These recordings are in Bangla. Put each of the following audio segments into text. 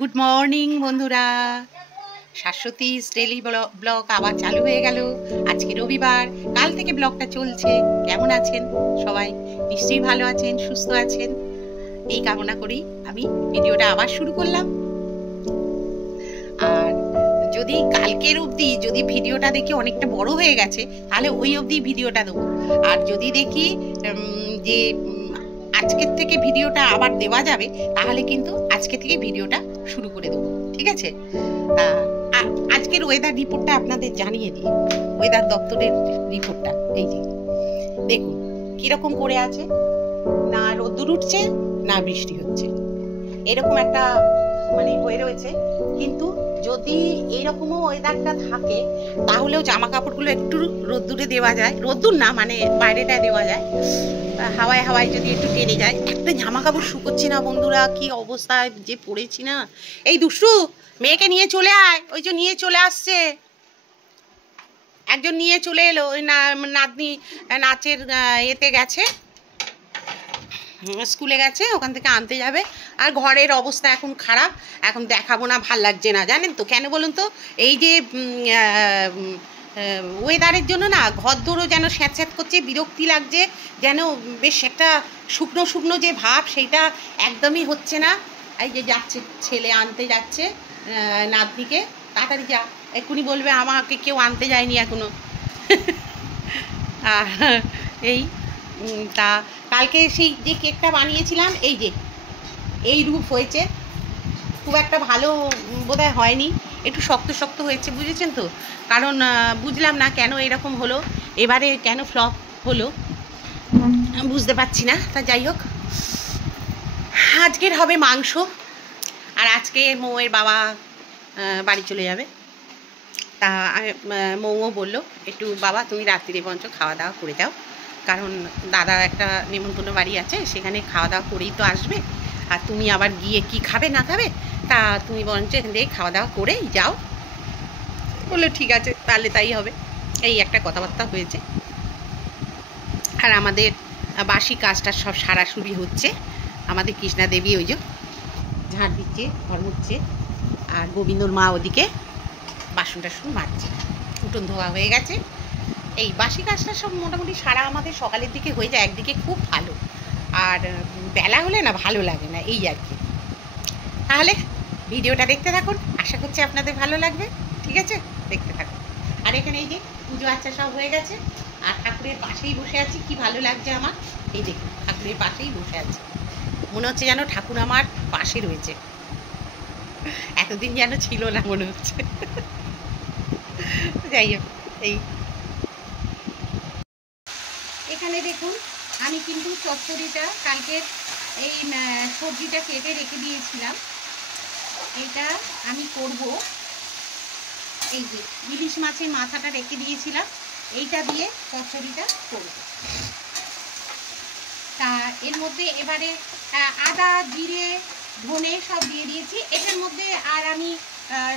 গুড মর্নিং বন্ধুরা, শাশ্বতীস ডেলি ব্লগ আবার চালু হয়ে গেল। আজকে রবিবার, কাল থেকে ব্লগটা চলছে। কেমন আছেন সবাই? নিশ্চয়ই ভালো আছেন, সুস্থ আছেন, এই কামনা করি আমি ভিডিওটা আবার শুরু করলাম। আর যদি কালকের অবধি যদি ভিডিওটা দেখি অনেকটা বড় হয়ে গেছে, তাহলে ওই অবধি ভিডিওটা দেবো। আর যদি দেখি যে আজকের থেকে ভিডিওটা আবার দেওয়া যাবে, তাহলে কিন্তু আজকে থেকে ভিডিওটা শুরু করে দেবো, ঠিক আছে? আজকের ওয়েদার রিপোর্টটা আপনাদের জানিয়ে দিই। ওয়েদার দপ্তরের রিপোর্টটা এই যে দেখুন কিরকম করে আছে, না রোদ্দুর উঠছে না বৃষ্টি হচ্ছে, এরকম একটা মানে হয়ে রয়েছে। কিন্তু যদি এইরকমও ওয়েদারটা থাকে, তাহলেও জামা কাপড়গুলো একটু রোদ্দুরে দেওয়া যায়, রোদ্দুর না মানে বাইরেটায় দেওয়া যায়, হাওয়ায় হাওয়ায় যদি একটু টেনে যায়। একটা জামা কাপড় শুকোচ্ছে না বন্ধুরা, কি অবস্থায় যে পড়েছি না। এই দুষ্টু, মেয়েকে নিয়ে চলে আয়, ওই যে নিয়ে চলে আসছে, একজন নিয়ে চলে এলো। ওই নাতনি নাচের এতে গেছে, স্কুলে গেছে, ওখান থেকে আনতে যাবে। আর ঘরের অবস্থা এখন খারাপ, এখন দেখাবো না, ভাল লাগছে না, জানেন তো কেন বলুন তো? এই যে ওয়েদারের জন্য না ঘর দৌড়ও যেন স্যাঁতস্যাঁত করছে, বিরক্তি লাগছে, যেন বেশ একটা শুকনো শুকনো যে ভাব, সেইটা একদমই হচ্ছে না। এই যে যাচ্ছে, ছেলে আনতে যাচ্ছে নাতনিকে, তাড়াতাড়ি যা, এক্ষুনি বলবে আমাকে কেউ আনতে যায়নি এখনো। এই তা কালকে সেই যে কেকটা বানিয়েছিলাম, এই যে এই রূপ হয়েছে, খুব একটা ভালো বোধহয় হয়নি, একটু শক্ত শক্ত হয়েছে, বুঝেছেন তো? কারণ বুঝলাম না কেন এরকম হলো, এবারে কেন ফ্লপ হলো বুঝতে পারছি না। তা যাই হোক, আজকের হবে মাংস। আর আজকে মৌয়ের বাবা বাড়ি চলে যাবে। তা মৌও বললো একটু বাবা তুমি রাত্রিরে বঞ্চ খাওয়া দাওয়া করে দাও, কারণ দাদা একটা নেমন্তন্ন বাড়ি আছে, সেখানে খাওয়া দাওয়া করেই তো আসবে, আর তুমি আবার গিয়ে কি খাবে না খাবে, তা তুমি বরঞ্চ এখান থেকে খাওয়া দাওয়া করেই যাও। বললো ঠিক আছে, তাহলে তাই হবে। এই একটা কথাবার্তা হয়েছে। আর আমাদের বাসি কাজটা সব সারাসুরি হচ্ছে। আমাদের কৃষ্ণা দেবী ওই যে ঝাড় দিচ্ছে, ঘর মুছছে, আর গোবিন্দর মা ওদিকে বাসন টাসন মাজছে, উঠোন ধোয়া হয়ে গেছে। এই বাসি কাজটা সব মোটামুটি সারা আমাদের সকালের দিকে হয়ে যায়, একদিকে খুব ভালো, আর বেলা হলে না ভালো লাগে না, এই আর কি। তাহলে ভিডিওটা দেখতে থাকুন, আশা করছি আপনাদের ভালো লাগবে, ঠিক আছে? দেখতে থাকুন। আর এখানে এই যে পুজো আচ্ছা সব হয়ে গেছে, আর ঠাকুরের পাশেই বসে আছি, কি ভালো লাগছে আমার। এই দেখুন ঠাকুরের পাশেই বসে আছি, মনে হচ্ছে যেন ঠাকুর আমার পাশে রয়েছে, এতদিন যেন ছিল না মনে হচ্ছে। যাই হোক, এই এখানে দেখুন আমি কিন্তু চচ্চড়িটা কালকে এই সবজিটা কেটে রেখে দিয়েছিলাম, এটা আমি করব। এই যে ইলিশ মাছের মাথাটা রেখে দিয়েছিলাম, এইটা দিয়ে চচ্চড়িটা করব। তা এর মধ্যে এবারে আদা জিরে ধনে সব দিয়ে দিয়েছি, এটার মধ্যে আর আমি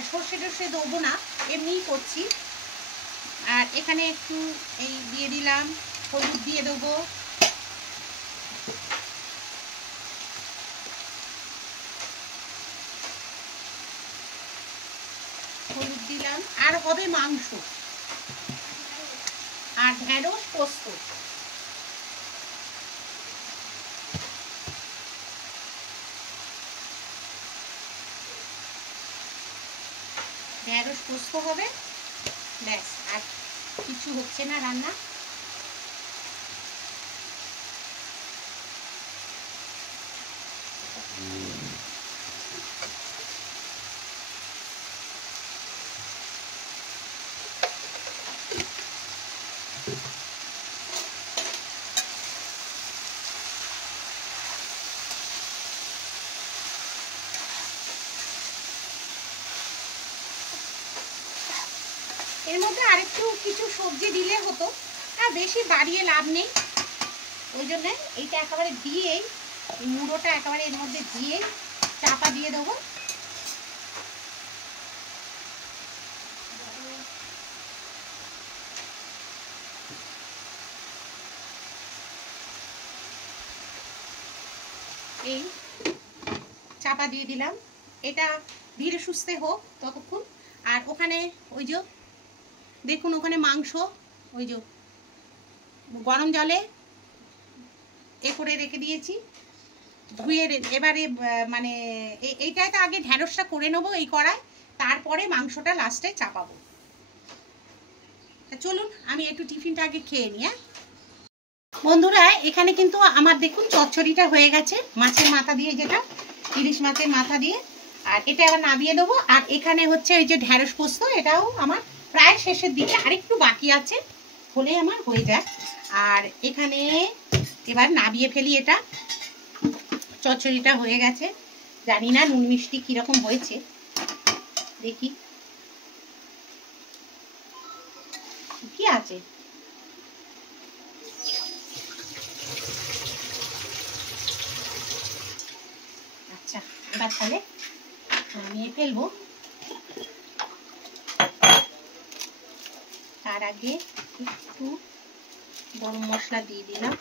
সর্ষে টর্ষে দেবো না, এমনিই করছি। আর এখানে একটু এই দিয়ে দিলাম, হলুদ দিয়ে দেবো, হলুদ দিলাম, আর হবে মাংস আর ঢেঁড়স পোস্ত। ঢেঁড়স পোস্ত হবে, ব্যাস আর কিছু হচ্ছে না রান্না। এর মধ্যে আরেকটু কিছু সবজি দিলে হতো, আর বেশি বাড়িয়ে লাভ নেই, ওই জন্যে এইটা একেবারে দিয়েই, মুড়োটা একেবারে এর মধ্যে দিয়ে চাপা দিয়ে দেবো। এই চাপা দিয়ে দিলাম, এটা ধীরে সুস্থে হোক ততক্ষণ। আর ওখানে ওই যে দেখুন ওখানে মাংস ওই যে গরম জলে এ করে রেখে দিয়েছি, ধুয়ে। এবারে মানে এইটাতে আগে ঢ্যাঁড়সটা করে নেবো এই কড়ায়, তারপরে মাংসটা লাস্টে চাপাবো। চলুন আমি একটু টিফিনটা আগে খেয়ে নিই। হ্যাঁ বন্ধুরা, এখানে কিন্তু আমার দেখুন চচ্চড়িটা হয়ে গেছে মাছের মাথা দিয়ে, যেটা ইলিশ মাছের মাথা দিয়ে। আর এটা আবার নামিয়ে দেবো। আর এখানে হচ্ছে ওই যে ঢ্যাঁড়স পোস্ত, এটাও আমার প্রায় শেষের দিকে, আরেকটু বাকি আছে, হলে আমার হয়ে যায়। আর এখানে এবার নামিয়ে ফেলি। এটা চচ্চড়িটা হয়ে গেছে, জানি না নুন মিষ্টি কিরকম হয়েছে, দেখি কি আছে। আচ্ছা এবার তাহলে নামিয়ে ফেলবো। তার আগে একটু গরম মশলা দিয়ে দিলাম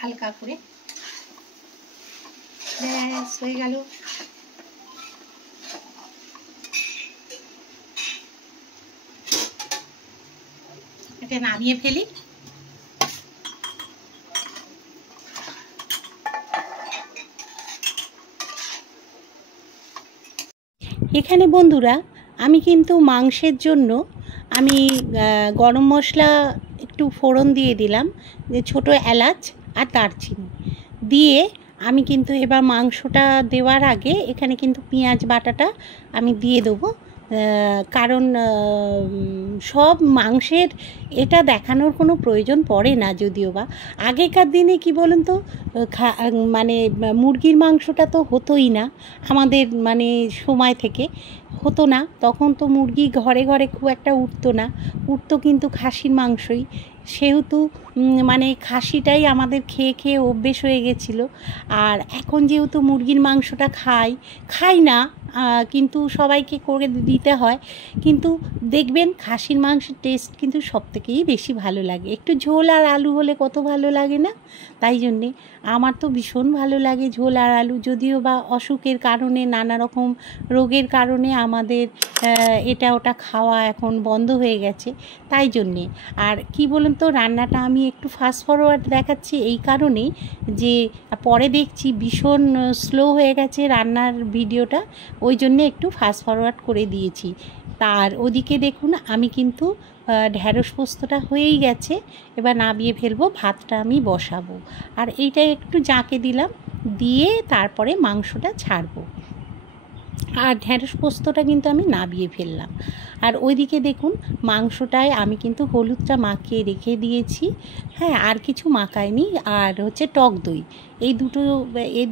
হালকা করে, ব্যাস হয়ে গেল। এটা নামিয়ে ফেলি। এখানে বন্ধুরা আমি কিন্তু মাংসের জন্য আমি গরম মশলা একটু ফোড়ন দিয়ে দিলাম, যে ছোটো এলাচ আর দারচিনি দিয়ে আমি কিন্তু এবার মাংসটা দেওয়ার আগে এখানে কিন্তু পেঁয়াজ বাটাটা আমি দিয়ে দেবো। কারণ সব মাংসের এটা দেখানোর কোনো প্রয়োজন পড়ে না, যদিও বা আগেকার দিনে কি বলুন তো, মানে মুরগির মাংসটা তো হতোই না আমাদের, মানে সময় থেকে হতো না, তখন তো মুরগি ঘরে ঘরে খুব একটা উঠতো না, উঠতো কিন্তু খাসির মাংসই। সেহেতু মানে খাসিটাই আমাদের খেয়ে খেয়ে অভ্যেস হয়ে গেছিলো। আর এখন যেহেতু মুরগির মাংসটা খাই না, কিন্তু সবাইকে করে দিতে হয়, কিন্তু দেখবেন খাসির মাংসের টেস্ট কিন্তু সবথেকেই বেশি ভালো লাগে। একটু ঝোল আর আলু হলে কত ভালো লাগে না? তাই জন্যে আমার তো ভীষণ ভালো লাগে ঝোল আর আলু, যদিও বা অসুখের কারণে, নানা রকম রোগের কারণে আমাদের এটা ওটা খাওয়া এখন বন্ধ হয়ে গেছে, তাই জন্যে। আর কি বলুন তো, রান্নাটা আমি একটু ফাস্ট ফরওয়ার্ড দেখাচ্ছি এই কারণেই যে পরে দেখছি ভীষণ স্লো হয়ে গেছে রান্নার ভিডিওটা, ওই জন্যে একটু ফাস্ট ফরওয়ার্ড করে দিয়েছি। তার ওদিকে দেখুন আমি কিন্তু ঢ্যাঁড়স পোস্তটা হয়েই গেছে, এবার নামিয়ে ফেলবো, ভাতটা আমি বসাবো। আর এইটা একটু জাঁকে দিলাম, দিয়ে তারপরে মাংসটা ছাড়বো। আর ঢ্যাঁড়স পোস্তটা কিন্তু আমি নামিয়ে ফেললাম। আর ওইদিকে দেখুন মাংসটায় আমি কিন্তু হলুদটা মাখিয়ে রেখে দিয়েছি, হ্যাঁ আর কিছু মাখাইনি। আর হচ্ছে টক দই, এই দুটো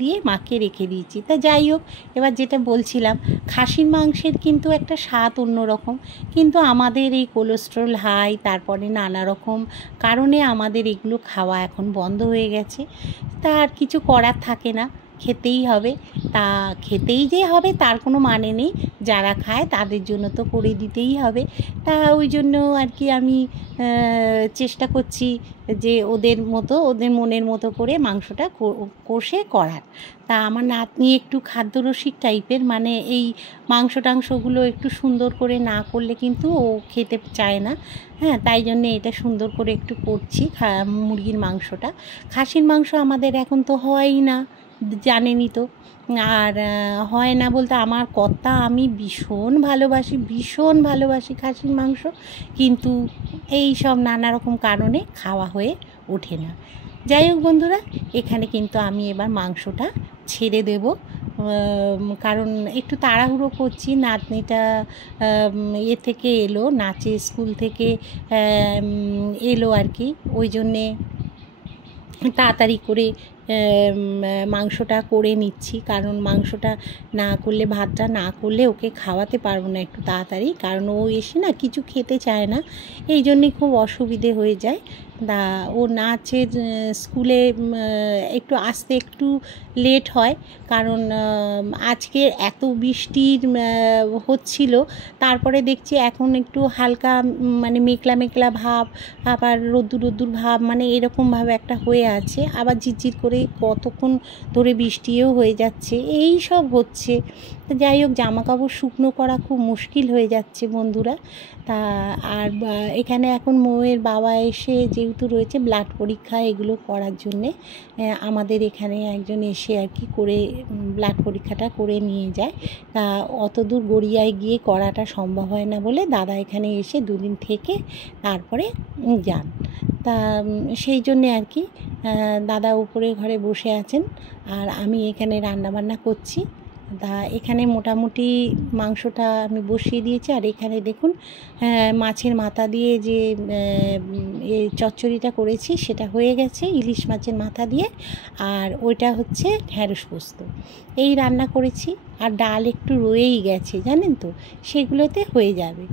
দিয়ে মাখিয়ে রেখে দিয়েছি। তা যাই হোক, এবার যেটা বলছিলাম, খাসির মাংসের কিন্তু একটা স্বাদ অন্যরকম, কিন্তু আমাদের এই কোলেস্ট্রল হাই, তারপরে নানা রকম কারণে আমাদের এগুলো খাওয়া এখন বন্ধ হয়ে গেছে। তা আর কিছু করার থাকে না, খেতেই হবে। তা খেতেই যে হবে তার কোনো মানে নেই, যারা খায় তাদের জন্য তো করে দিতেই হবে। তা ওই জন্য আর কি আমি চেষ্টা করছি যে ওদের মতো, ওদের মনের মতো করে মাংসটা কষে করার। তা আমার নাতনি একটু খাদ্যরসিক টাইপের, মানে এই মাংস টাংসগুলো একটু সুন্দর করে না করলে কিন্তু ও খেতে চায় না, হ্যাঁ তাই জন্যে এটা সুন্দর করে একটু করছি মুরগির মাংসটা। খাসির মাংস আমাদের এখন তো হয়ই না, জানেনই তো। আর হয় না বলতে আমার কর্তা, আমি ভীষণ ভালোবাসি খাসির মাংস, কিন্তু এই সব নানা রকম কারণে খাওয়া হয়ে ওঠে না। যাই হোক বন্ধুরা, এখানে কিন্তু আমি এবার মাংসটা ছেড়ে দেব, কারণ একটু তাড়াহুড়ো করছি। নাতনিটা থেকে এলো, নাচে স্কুল থেকে এলো আর কি, ওই জন্যে তাড়াতাড়ি করে মাংসটা করে নিচ্ছি। কারণ মাংসটা না করলে, ভাতটা না করলে ওকে খাওয়াতে পারবো না একটু তাড়াতাড়ি, কারণ ও এসে না কিছু খেতে চায় না, এই জন্যে খুব অসুবিধে হয়ে যায়। ও নাচের স্কুলে একটু আসতে একটু লেট হয়, কারণ আজকে এত বৃষ্টির হচ্ছিল, তারপরে দেখছি এখন একটু হালকা মানে মেঘলা মেঘলা ভাব, আবার রোদ্দুর রোদ্দুর ভাব, মানে এরকমভাবে একটা হয়ে আছে, আবার ঝিরঝির করে কতক্ষণ ধরে বৃষ্টিও হয়ে যাচ্ছে, এই সব হচ্ছে। যাই হোক, জামা কাপড় শুকনো করা খুব মুশকিল হয়ে যাচ্ছে বন্ধুরা। তা আর এখানে এখন মৌয়ের বাবা এসে যেহেতু রয়েছে ব্লাড পরীক্ষা এগুলো করার জন্যে, আমাদের এখানে একজন এসে আর কি করে ব্লাড পরীক্ষাটা করে নিয়ে যায়। তা অত দূর গড়িয়ায় গিয়ে করাটা সম্ভব হয় না বলে দাদা এখানে এসে দুদিন থেকে তারপরে যান। তা সেই জন্যে আর কি দাদা উপরে ঘরে বসে আছেন আর আমি এখানে রান্নাবান্না করছি। তা এখানে মোটামুটি মাংসটা আমি বসিয়ে দিয়েছি, আর এখানে দেখুন মাছের মাথা দিয়ে যে চচ্চড়িটা করেছি সেটা হয়ে গেছে, ইলিশ মাছের মাথা দিয়ে, আর ওইটা হচ্ছে ঢ্যাঁড়স পোস্ত, এই রান্না করেছি। আর ডাল একটু রয়েই গেছে জানেন তো, সেগুলোতে হয়ে যাবে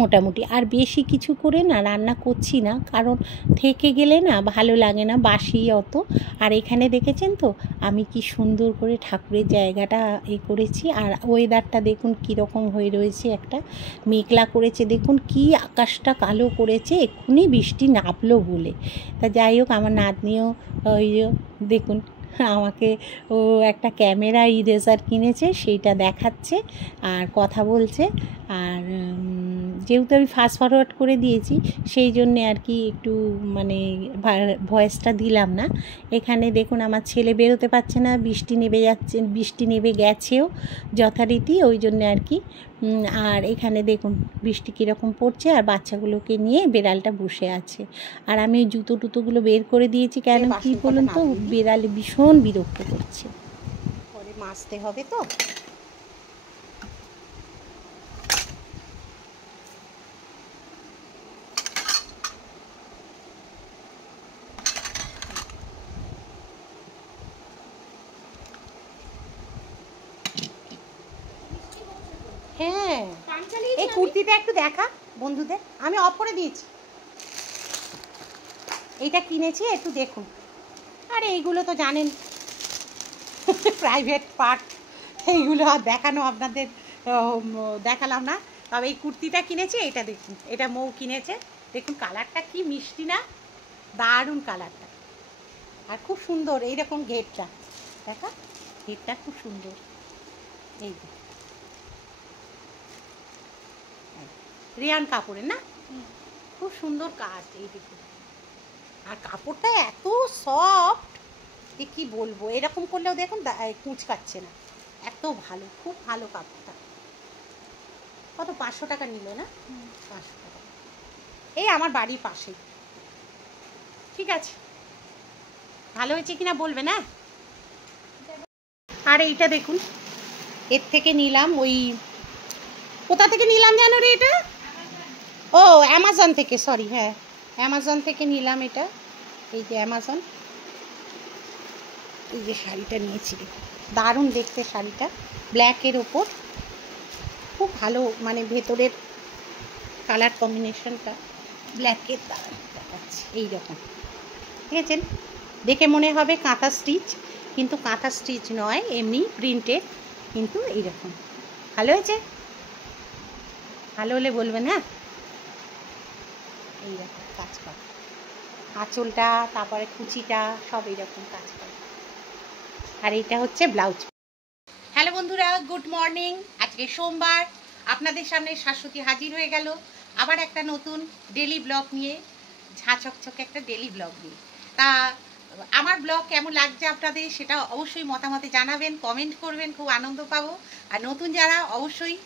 মোটামুটি। আর বেশি কিছু করে না রান্না করছি না, কারণ থেকে গেলে না ভালো লাগে না, বাসি অত। আর এখানে দেখেছেন তো আমি কি সুন্দর করে ঠাকুরের জায়গাটা করেছি, আর ওয়েদারটা দেখুন কীরকম হয়ে রয়েছে, একটা মেঘলা করেছে, দেখুন কি আকাশটা কালো করেছে, এক্ষুনি বৃষ্টি নামলো বলে। তা যাই হোক, আমার নাতনিও ওই দেখুন আমাকে ও একটা ক্যামেরা ইরেজার কিনেছে, সেইটা দেখাচ্ছে আর কথা বলছে। আর যেহেতু আমি ফাস্ট ফরওয়ার্ড করে দিয়েছি সেই জন্যে আর কি একটু মানে ভয়েসটা দিলাম না। এখানে দেখুন আমার ছেলে বেরোতে পারছে না, বৃষ্টি নেমে যাচ্ছে, বৃষ্টি নেমে গেছেও যথারীতি, ওই জন্যে আর কি। আর এখানে দেখুন বৃষ্টি কীরকম পড়ছে, আর বাচ্চাগুলোকে নিয়ে বেড়ালটা বসে আছে। আর আমি জুতো টুতোগুলো বের করে দিয়েছি, কেন কি বলুন তো, বেড়ালে ভীষণ বিরক্ত করছে, পরে মাজতে হবে তো। হ্যাঁ, এই কুর্তিটা একটু দেখা বন্ধুদের, আমি অফ করে দিয়েছি, এইটা কিনেছি, একটু দেখুন। আর এইগুলো তো জানেন প্রাইভেট পার্ট, এইগুলো আর দেখানো আপনাদের দেখালাম না। তবে এই কুর্তিটা কিনেছি, এটা দেখুন, এটা মৌ কিনেছে, দেখুন কালারটা কি মিষ্টি না, দারুণ কালারটা, আর খুব সুন্দর এইরকম ঘেরটা, দেখা ঘেরটা খুব সুন্দর, এই রিয়ান কাপড়ের না, খুব সুন্দর কাজ, এই দেখুন। আর কাপড়টা এত সফট যে কি বলবো, এরকম করলেও দেখুন কুঁচকাচ্ছে না, এত ভালো, খুব ভালো কাপড়টা। কত 500 টাকা নিল না, 500 টাকা, এই আমার বাড়ির পাশেই। ঠিক আছে, ভালো হয়েছে কিনা বলবে না। আর এইটা দেখুন, এর থেকে নিলাম, ওই কোথা থেকে নিলাম জানো রে এটা, ও অ্যামাজন থেকে, সরি, হ্যাঁ অ্যামাজন থেকে নিলাম এটা, এই যে অ্যামাজন, এই যে শাড়িটা নিয়েছি, দারুণ দেখতে শাড়িটা, ব্ল্যাকের ওপর, খুব ভালো, মানে ভেতরের কালার কম্বিনেশনটা ব্ল্যাকের দ্বারা দেখাচ্ছে এইরকম, ঠিক আছে, দেখে মনে হবে কাঁথা স্টিচ, কিন্তু কাঁথা স্টিচ নয়, এমনি প্রিন্টেড, কিন্তু এইরকম ভালো হয়েছে, ভালো হলে বলবেন হ্যাঁ। এইরকম কাজ করা, আঁচলটা, তারপরে কুচিটা সব এইরকম কাজ করে, আর এইটা হচ্ছে ব্লাউজ। হ্যালো বন্ধুরা, গুড মর্নিং। আজকে সোমবার, আপনাদের সামনে শাশ্বতী হাজির হয়ে গেল আবার একটা নতুন ডেলি ব্লগ নিয়ে, ঝাঁচকচকে একটা ডেলি ব্লগ নিয়ে। তা আমার ব্লগ কেমন লাগছে আপনাদের সেটা অবশ্যই মতামতে জানাবেন, কমেন্ট করবেন, খুব আনন্দ পাবো। আর নতুন যারা অবশ্যই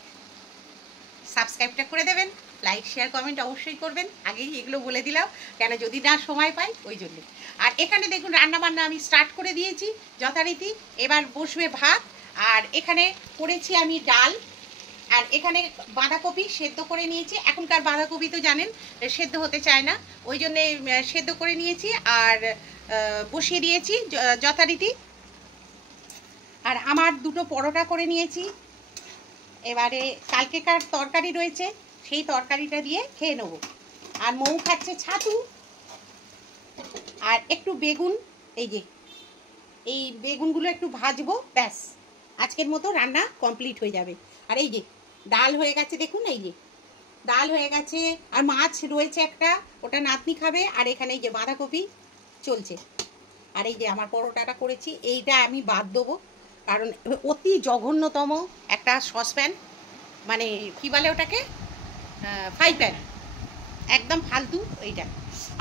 সাবস্ক্রাইবটা করে দেবেন, লাইক শেয়ার কমেন্ট অবশ্যই করবেন, আগেই এগুলো বলে দিলাম কেন যদি না সময় পাই ওই জন্যে। আর এখানে দেখুন রান্নাবান্না আমি স্টার্ট করে দিয়েছি যথারীতি, এবার বসবে ভাত। আর এখানে করেছি আমি ডাল, আর এখানে বাঁধাকপি সেদ্ধ করে নিয়েছি, এখনকার বাঁধাকপি তো জানেন সেদ্ধ হতে চায় না, ওই জন্যে সেদ্ধ করে নিয়েছি আর বসিয়ে দিয়েছি যথারীতি। আর আমার দুটো পরোটা করে নিয়েছি, এবারে কালকেকার তরকারি রয়েছে, সেই তরকারিটা দিয়ে খেয়ে নেবো। আর মৌ খাচ্ছে ছাতু, আর একটু বেগুন, এই বেগুনগুলো একটু ভাজবো, ব্যাস আজকের মতো রান্না কমপ্লিট হয়ে যাবে। আর এই যে ডাল হয়ে গেছে, দেখুন এই যে ডাল হয়ে গেছে, আর মাছ রয়েছে একটা, ওটা নাতনি খাবে। আর এখানে এই যে বাঁধাকপি চলছে। আর এই যে আমার পরোটাটা করেছি, এইটা আমি বাদ দেবো, কারণ অতি জঘন্যতম একটা সসপ্যান, মানে কী বলে ওটাকে, ফ্রাই প্যান, একদম ফালতু এইটা।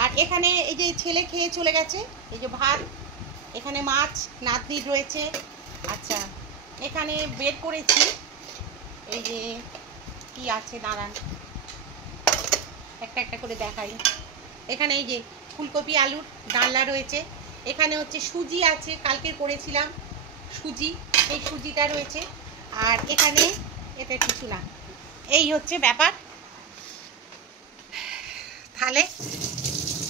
আর এখানে এই যে ছেলে খেয়ে চলে গেছে, এই যে ভাত, এখানে মাছ নাতনির রয়েছে। আচ্ছা, এখানে বের করেছি এই যে কি আছে, দাঁড়ান একটা একটা করে দেখাই। এখানে এই যে ফুলকপি আলুর ডালনা রয়েছে, এখানে হচ্ছে সুজি আছে, কালকে করেছিলাম সুজি, এই সুজিটা রয়েছে। আর এখানে এটা কিছু না, এই হচ্ছে ব্যাপার। তাহলে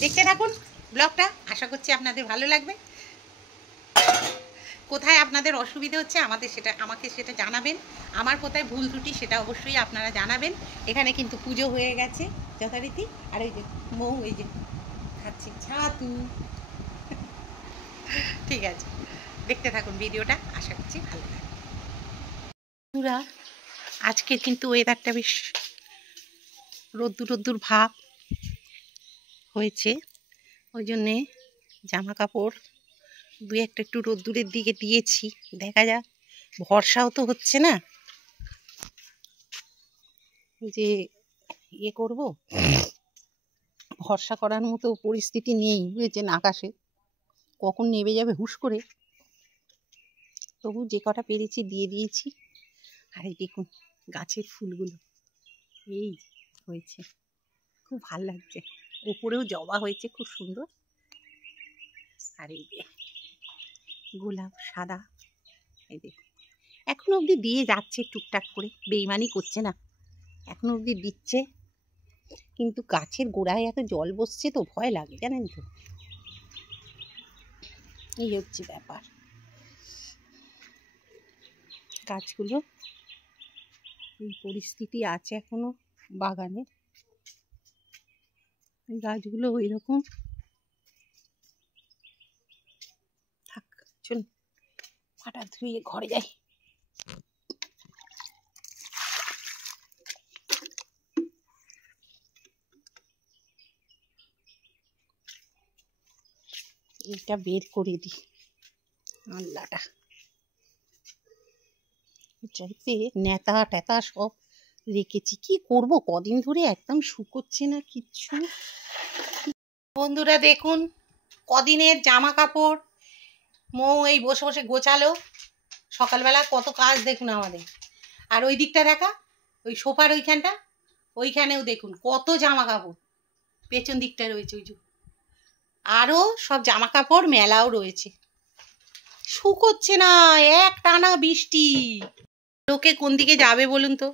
দেখতে থাকুন ব্লগটা, আশা করছি আপনাদের ভালো লাগবে। কোথায় আপনাদের অসুবিধা হচ্ছে আমাকে সেটা জানাবেন, আমার কোথায় ভুল ত্রুটি সেটা অবশ্যই আপনারা জানাবেন। এখানে কিন্তু পুজো হয়ে গেছে যথারীতি। আর ওই যে মৌ এই যে খাচ্ছে ছাতু। ঠিক আছে, দেখতে থাকুন ভিডিওটা, আশা করছি ভালো লাগবে। বন্ধুরা, আজকে কিন্তু ওয়েদারটা বেশ রোদ্দুর ভাব হয়েছে, ওই জন্যে জামা কাপড় দু একটা একটু রোদ্দুরের দিকে দিয়েছি, দেখা যাক। ভরসাও তো হচ্ছে না যে ইয়ে করব, ভরসা করার মতো পরিস্থিতি নেই, বুঝেছেন, আকাশে কখন নেমে যাবে হুশ করে। তবু যে কটা পেরেছি দিয়ে দিয়েছি। আর এই দেখুন গাছের ফুলগুলো এই হয়েছে, খুব ভাল লাগছে। উপরেও জবা হয়েছে খুব সুন্দর। আর এই যে গোলাপ সাদা, এই দেখুন এখনো অবধি দিয়ে যাচ্ছে টুকটাক করে, বেইমানি করছে না, এখনো অবধি দিচ্ছে। কিন্তু গাছের গোড়ায় এত জল বসছে তো ভয় লাগে, জানেন তো, এই হচ্ছে ব্যাপার। গাছগুলো এই পরিস্থিতি আছে এখনো বাগানে, গাছগুলো ওই রকম থাক। চলুন ফাটা ধুয়ে ঘরে যাই। এটা বের করে দিই, আল্লাহটা চাইতে নেতা টেতা সব রেখেছি, কি করব, কদিন ধরে একদম শুকোচ্ছে না কিচ্ছু। বন্ধুরা দেখুন কদিনের জামা কাপড় মৌ এই বসে বসে গোছালো, সকালবেলা কত কাজ দেখুন আমাদের। আর ওই দিকটা দেখা, ওই সোফার ওইখানটা, ওইখানেও দেখুন কত জামা কাপড়, পেছন দিকটা রয়েছে ওই যে, আরও সব জামা কাপড় মেলাও রয়েছে, শুকোচ্ছে না, এক টানা বৃষ্টি। লোকে কোন দিকে যাবে বলুন তো,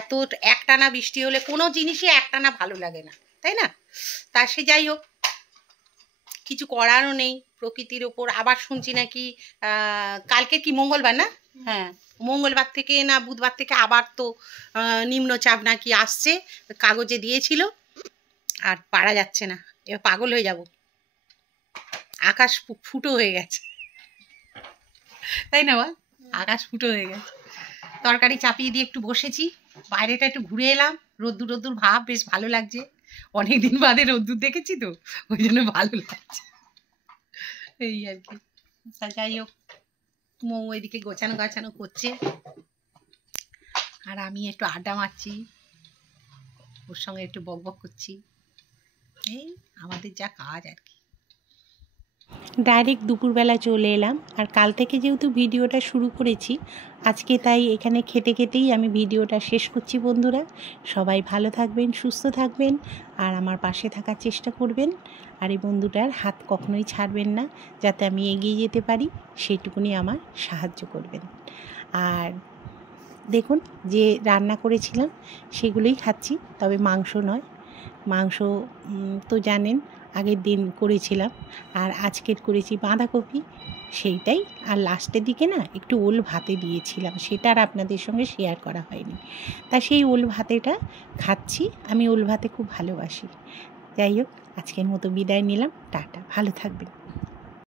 এত একটানা বৃষ্টি হলে কোনো জিনিসই একটানা ভালো লাগে না, তাই না? তা সে যাই হোক, কিছু করারও নেই প্রকৃতির ওপর। আবার শুনছি নাকি কালকে কি মঙ্গলবার না, হ্যাঁ মঙ্গলবার থেকে না বুধবার থেকে আবার তো নিম্নচাপ নাকি আসছে, কাগজে দিয়েছিল, আর পারা যাচ্ছে না, এবার পাগল হয়ে যাব, আকাশ ফুটো হয়ে গেছে, তাই না বল, আকাশ ফুটো হয়ে গেছে। তরকারি চাপিয়ে দিয়ে একটু বসেছি, বাইরেটা একটু ঘুরে এলাম, রোদ্দুর ভাব বেশ ভালো লাগছে, অনেকদিন বাদে রোদ্দুর দেখেছি তো ওই জন্য ভালো লাগছে, এই আর কি। তা যাই হোক, মৌ এদিকে গোছানো করছে, আর আমি একটু আড্ডা মারছি, ওর সঙ্গে একটু বকবক করছি, এই আমাদের যা কাজ আর কি। ডাইরেক্ট দুপুরবেলা চলে এলাম, আর কাল থেকে যেহেতু ভিডিওটা শুরু করেছি আজকে, তাই এখানে খেতে খেতেই আমি ভিডিওটা শেষ করছি। বন্ধুরা সবাই ভালো থাকবেন, সুস্থ থাকবেন, আর আমার পাশে থাকার চেষ্টা করবেন, আর এই বন্ধুটার হাত কখনোই ছাড়বেন না, যাতে আমি এগিয়ে যেতে পারি সেইটুকুনি আমার সাহায্য করবেন। আর দেখুন যে রান্না করেছিলাম সেগুলোই খাচ্ছি, তবে মাংস নয়, মাংস তো জানেন আগের দিন করেছিলাম, আর আজকের করেছি বাঁধাকপি সেইটাই। আর লাস্টের দিকে না একটু ওল ভাতে দিয়েছিলাম, সেটা আর আপনাদের সঙ্গে শেয়ার করা হয়নি, তা সেই ওল ভাতেটা খাচ্ছি। আমি ওল ভাতে খুব ভালোবাসি। যাই হোক, আজকের মতো বিদায় নিলাম, টাটা, ভালো থাকবেন।